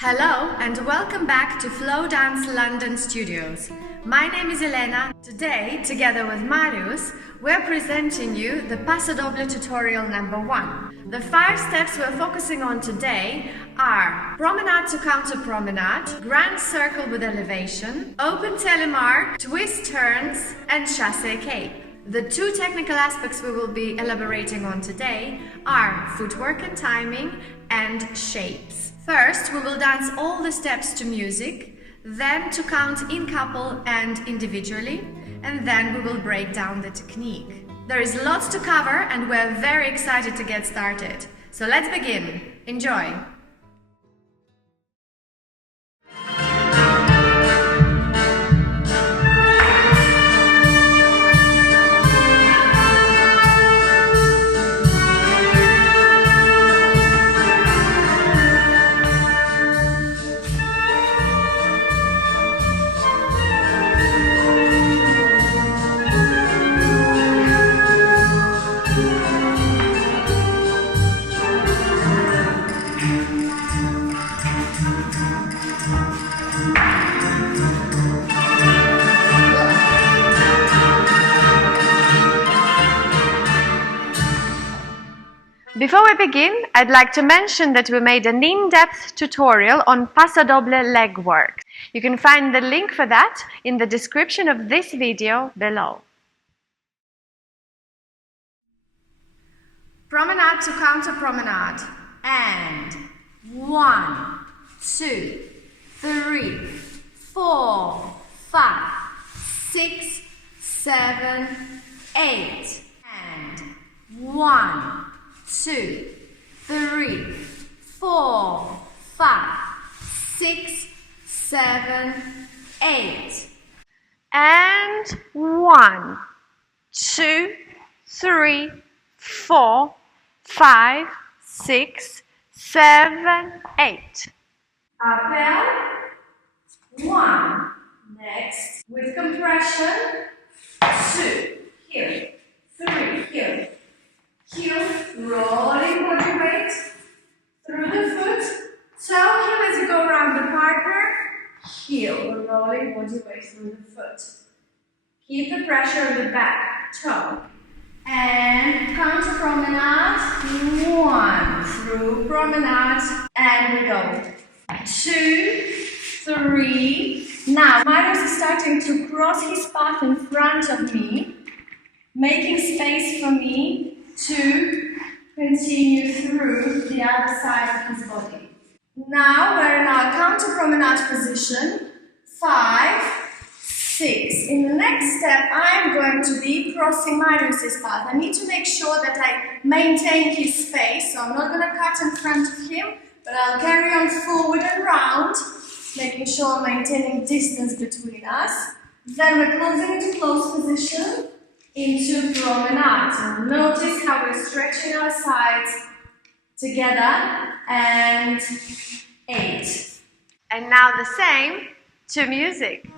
Hello and welcome back to Flow Dance London Studios. My name is Elena. Today, together with Marius, we're presenting you the Paso Doble tutorial number 1. The 5 steps we're focusing on today are Promenade to Counter Promenade, Grand Circle with Elevation, Open Telemark, Twist Turns, and Chasse Cape. The 2 technical aspects we will be elaborating on today are footwork and timing and shapes. First, we will dance all the steps to music, then to count in couple and individually, and then we will break down the technique. There is lots to cover and we're very excited to get started. So let's begin. Enjoy! Before we begin, I'd like to mention that we made an in-depth tutorial on Paso Doble legwork. You can find the link for that in the description of this video below. Promenade to Counter Promenade. And 1, 2, 3, 4, 5, 6, 7, 8. And 1, 2, 3, 4, 5, 6, 7, 8. And 1, 2, 3, 4, 5, 6, 7, 8. Appel. 1. Next. With compression. 2. Here. 3. Here. Heel, rolling body weight through the foot, toe heel as you go around the partner, heel, rolling body weight through the foot. Keep the pressure on the back, toe. And counter promenade, 1, through promenade, and we go. 2, 3, now Marius is starting to cross his path in front of me, making space for me to continue through the other side of his body. Now we're in our counter promenade position. 5, 6. In the next step, I'm going to be crossing Marius's path. I need to make sure that I maintain his space, so I'm not going to cut in front of him, but I'll carry on forward and round, making sure I'm maintaining distance between us. Then we're closing into close position. Into promenade. So notice how we're stretching our sides together, and 8. And now the same to music.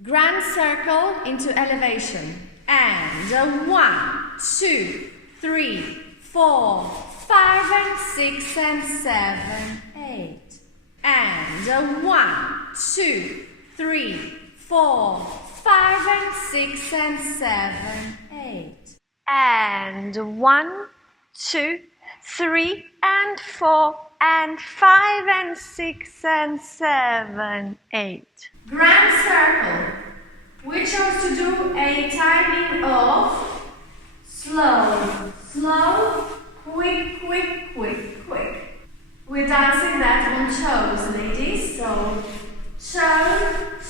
Grand circle into elevation. And 1, 2, 3, 4, 5, and 6, and 7, 8. And 1, 2, 3, 4, 5, and 6, and 7, 8. And 1, 2, 3, and 4, and 5, and 6, and 7, 8. Grand circle. We chose to do a timing of slow, slow, quick, quick, quick, quick. We're dancing that on toes, ladies. So, toe,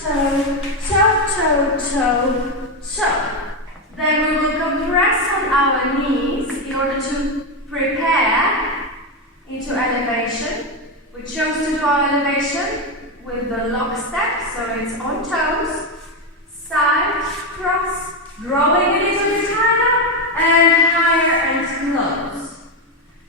toe, toe, toe, toe, toe. Then we will compress on our knees in order to prepare into elevation. We chose to do our elevation with the lock step, so it's on toes. Side, cross, growing a little bit higher, and higher and close.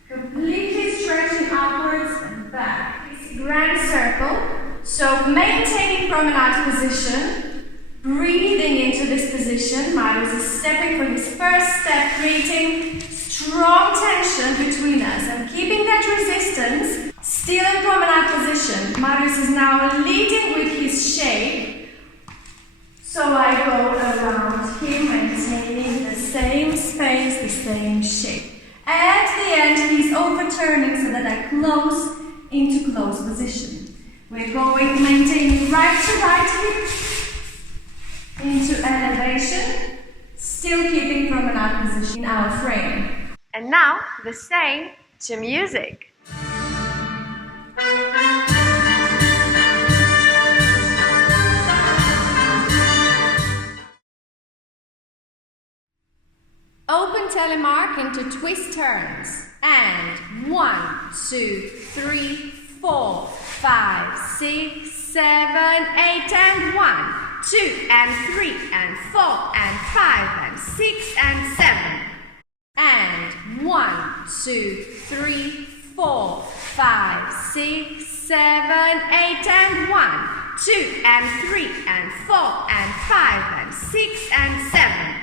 Completely stretching upwards and back. It's grand circle. So maintaining promenade position, breathing into this position. Marius is stepping for his first step, creating strong tension between us and keeping that resistance still in promenade position. Marius is now leading with his shape. So I go around him, maintaining the same space, the same shape. At the end, he's overturning so that I close into close position. We're going, maintaining right to right hip into elevation, still keeping promenade position in our frame. And now, the same to music. Open Telemark into twist turns. And 1, 2, 3, 4, 5, 6, 7, 8, and 1, 2, and 3, and 4, and 5, and 6, and 7. And 1, 2, 3, 4, 5, 6, 7, 8, and 1, 2, and 3, and 4, and 5, and 6, and 7.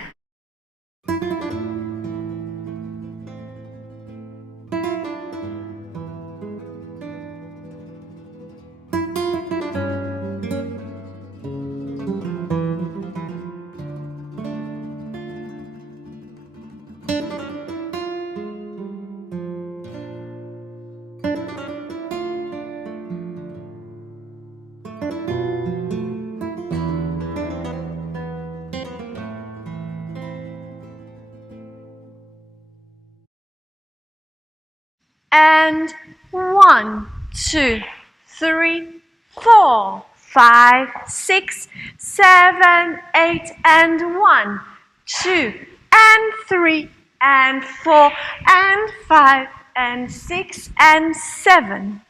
And 1, 2, 3, 4, 5, 6, 7, 8, and 1, 2, and 3, and 4, and 5, and 6, and 7.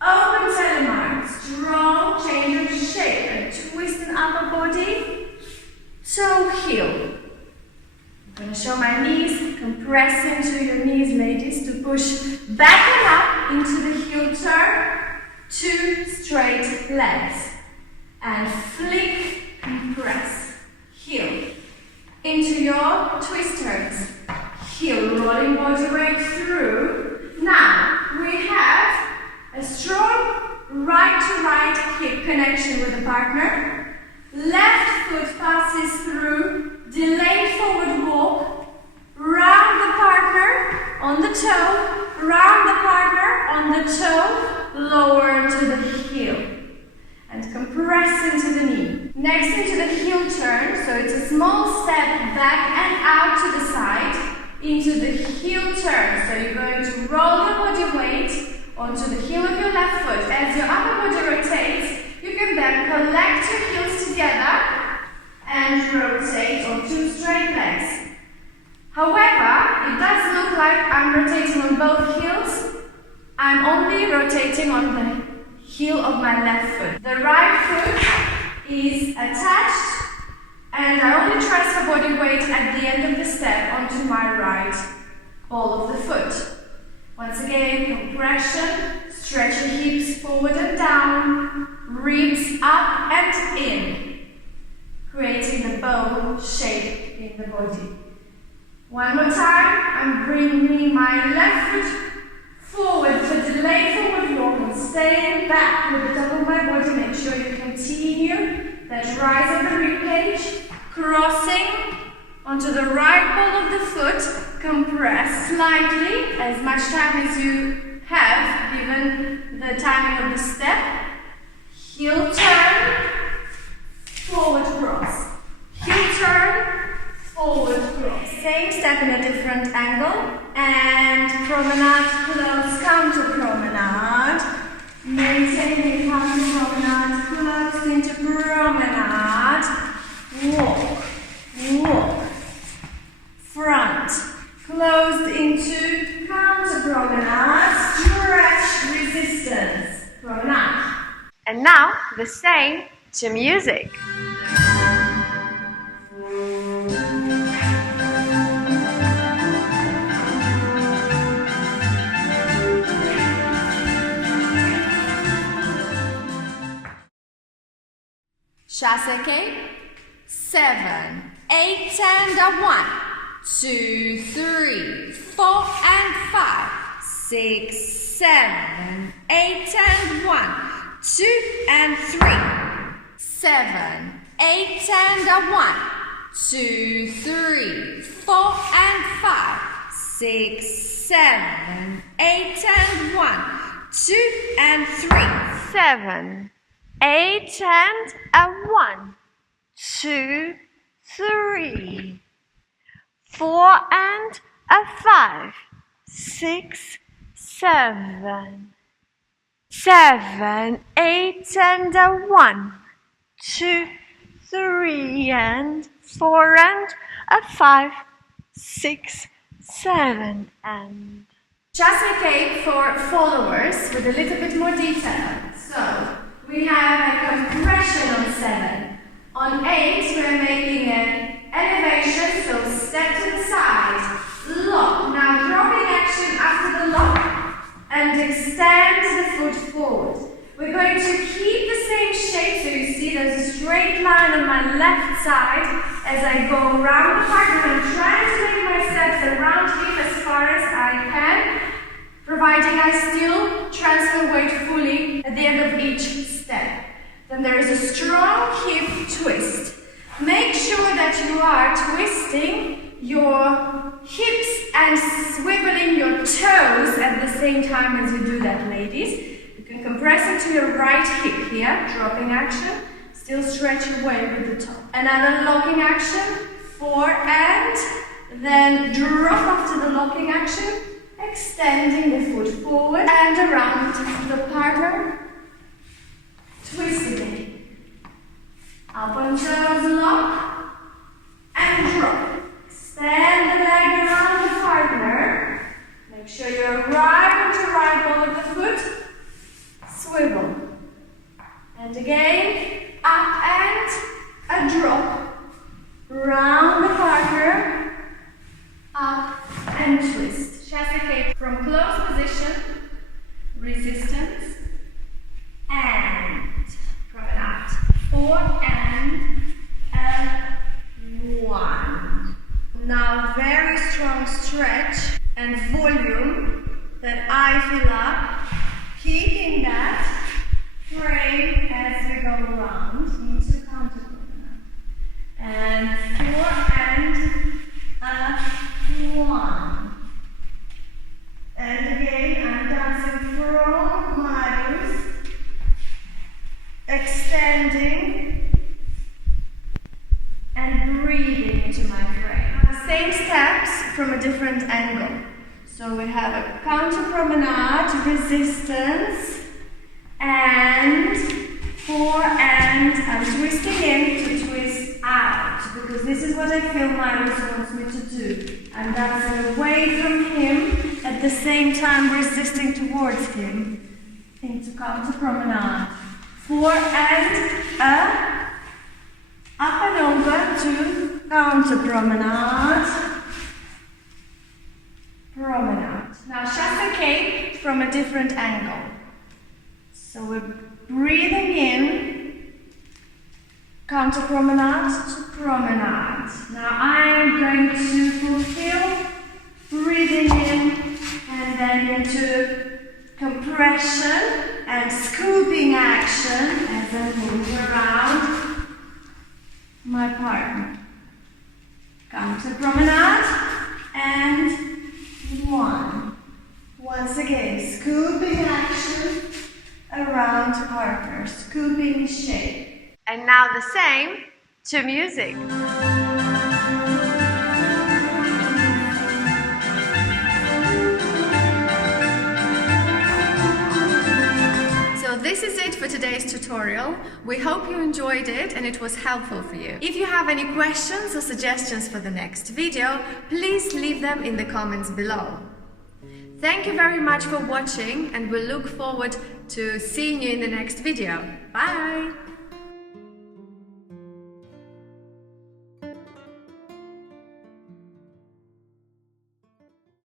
Open Telemark, strong change of shape and twist in upper body, toe heel. I'm going to show my knees, compress into your knees, ladies, to push back and up into the heel turn, 2 straight legs, and flick, compress, heel, into your twist turns, heel, rolling body weight through. Now, we have a strong right to right hip connection with the partner, left foot passes through, delayed forward walk, round the partner on the toe, round the partner on the toe, lower into the heel, and compress into the knee. Next into the heel turn, so it's a small step back and out to the side, into the heel turn. So you're going to roll your body weight onto the heel of your left foot. As your upper body rotates, you can then collect your heels together and rotate on 2 straight legs. However, it does look like I'm rotating on both heels. I'm only rotating on the heel of my left foot. The right foot is attached, and I only transfer body weight at the end of the step onto my right ball of the foot. Once again, compression, stretch your hips forward and down, ribs up and in, creating the bow shape in the body. One more time, I'm bringing my left foot forward for delayed forward walk and staying back with the top of my body. Make sure you continue that rise of the rib cage, crossing onto the right ball of the foot, compress slightly, as much time as you have given the timing of the step, heel turn, forward cross, heel turn, forward cross. Same step in a different angle, and promenade, close, counter promenade, maintaining counter promenade, close into promenade, walk, walk, front, closed into counter promenade, stretch, resistance, promenade. And now, the same to music. Chasse Cape. 7, 8 and a 1, 2, 3, 4 and 5, 6, 7, 8 and 1, 2 and 3, 7, 8 and a 1, 2, 3, 4 and 5, 6, 7, 8 and 1, 2 and 3, 7, 8 and a 1, 2, 3, 4 and a 5, 6, 7, 7, 8 and a 1, 2, 3 and 4 and a 5, 6, 7 and... Chasse Cape for followers with a little bit more detail. So, we have a compression on 7. On 8, we're making an elevation, so step to the side, lock. Now dropping action after the lock and extend the foot forward. We're going to keep the same shape, so you see there's a straight line on my left side as I go around the partner. I'm trying to make my steps around hip as far as I can, providing I still transfer weight fully at the end of each step. Then there is a strong hip twist. Make sure that you are twisting your hips and swiveling your toes at the same time as you do that, ladies. You can compress into your right hip here, dropping action, still stretch away with the toe. Another locking action, 4 and, then drop after the locking action, extending the foot forward and around the partner. Twist again. Up on toes, lock, and drop. Extend the leg around the partner. Make sure you're right onto right ball of the foot. Swivel. And again, up and a drop. Round the partner. Up and twist. Chasse Cape from close position. Resistance. And promenade. 4 and 1. Now very strong stretch and volume that I fill up, keeping that frame as we go around into counter promenade. And 4 and 1. And again, I'm dancing from Marius. Extending and breathing into my frame. The same steps from a different angle. So we have a counter promenade, resistance, and 4 and I'm twisting in to twist out, because this is what I feel Marius wants me to do. I'm dancing away from him, at the same time resisting towards him, into counter promenade. 4 and up and over to counter promenade. Promenade. Now Chasse Cape from a different angle. So we're breathing in, counter promenade to promenade. Now I'm going to fulfill breathing in and then into compression and scooping action as I move around my partner. Counter promenade and 1. Once again, scooping action around partner, scooping shape. And now the same to music. This is it for today's tutorial. We hope you enjoyed it and it was helpful for you. If you have any questions or suggestions for the next video, please leave them in the comments below. Thank you very much for watching and we'll look forward to seeing you in the next video. Bye!